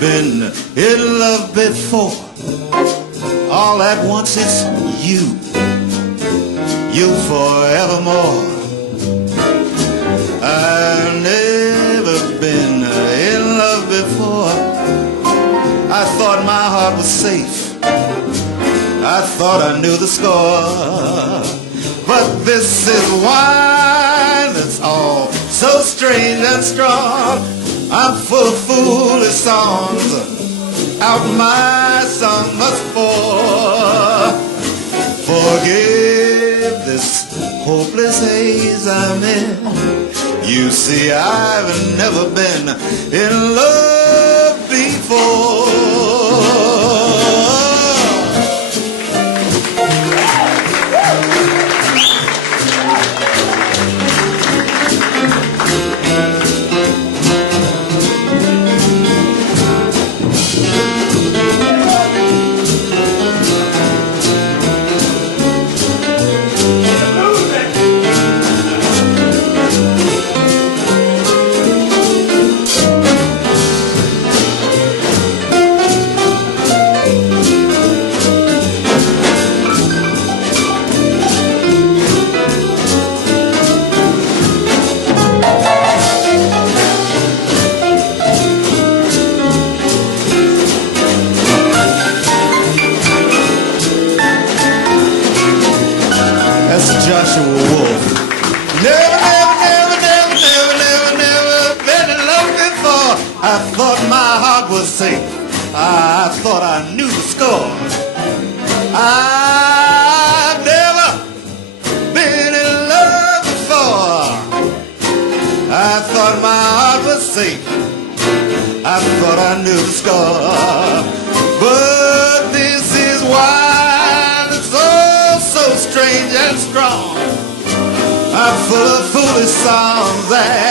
been in love before. All at once it's you forevermore. I've never been in love before. I thought my heart was safe. I thought I knew the score. But this is wine that's all so strange and strong. I'm full of foolish songs, out my song must pour. Forgive this hopeless haze I'm in. You see, I've never been in love before. Joshua Wolf. Never been in love before. I thought my heart was safe. I thought I knew the score. I've never been in love before. I thought my heart was safe. I thought I knew the score. But this is why it's all so strange and strong. I'm full of foolish songs that